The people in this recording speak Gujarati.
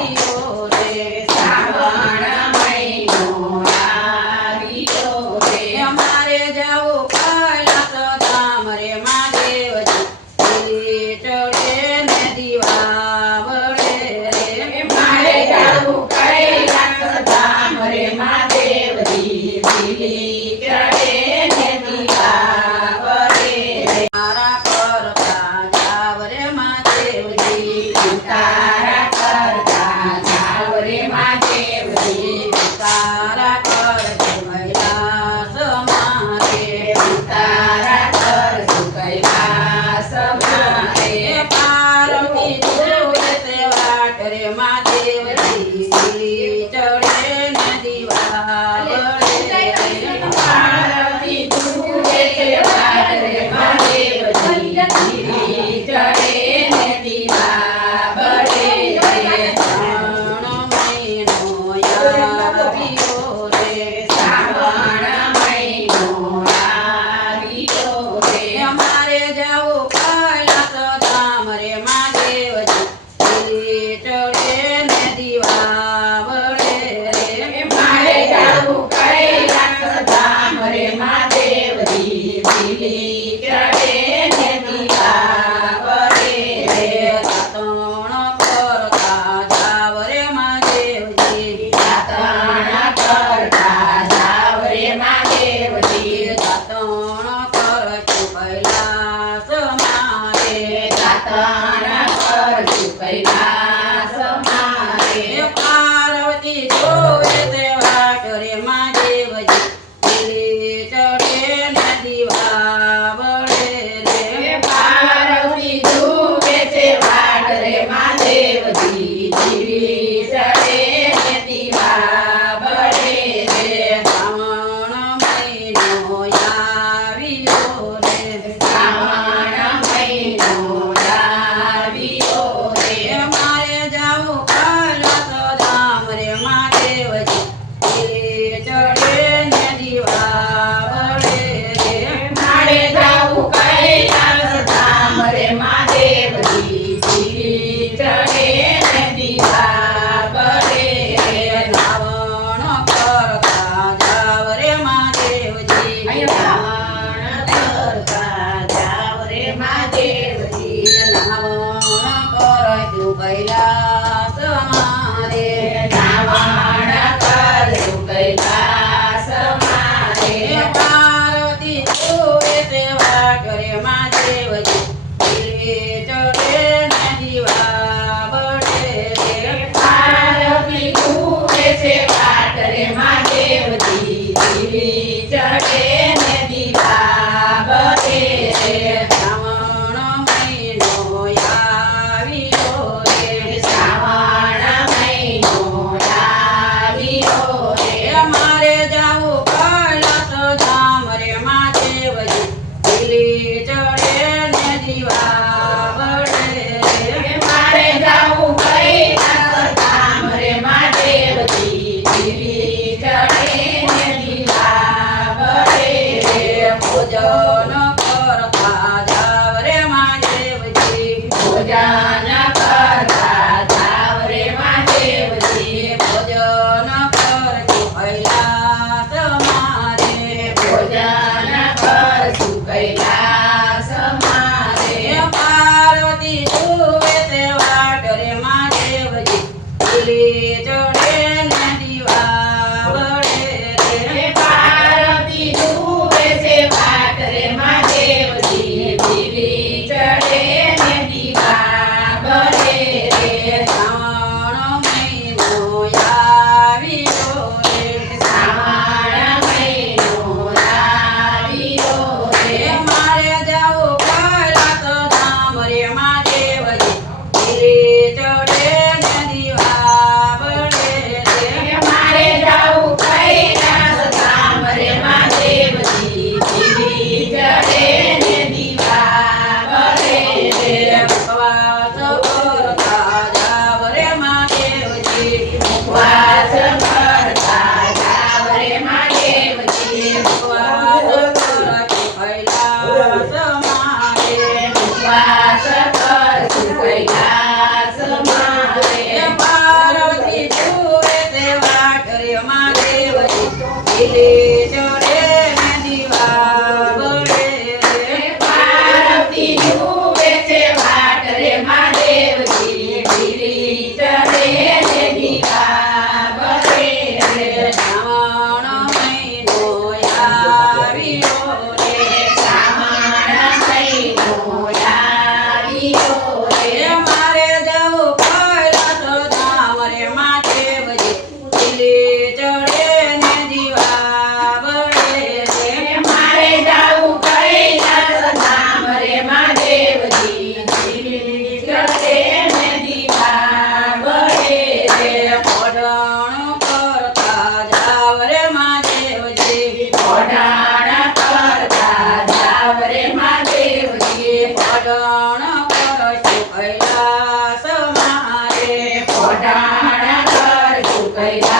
આવ્યો રે શ્રાવણ મહિનો આવ્યો રે અમારે જાવું કૈલાસ ધામ રે મહાદેવજી ચડે ને દીવાવડે રે મારે જાવું કૈલાસ ધામ રે મહાદેવજી ચડે ને દીવાવડે તારા કરતા જાવ રે મહાદેવજી તારા કરતા જાવ રે મહાદેવજી તારા કરતા કૈલાસ મહાદેવ તારા કરતા કૈલાસ મહાદેવ પાર્વતી જોડે તે વાટ રે મહાદેવજી ચડે ને દીવાવડે પાર્વતી જોડે તે વાટ રે મહાદેવજી ચડે ને દીવાવડે શ્રાવણ મહિનો આવ્યો રે શ્રાવણ મહિનો આવ્યો રે અમારે જાવું કૈલાસ ધામ રે મહાદેવજી ચડે ને વટાણા કરશું કૈલાસ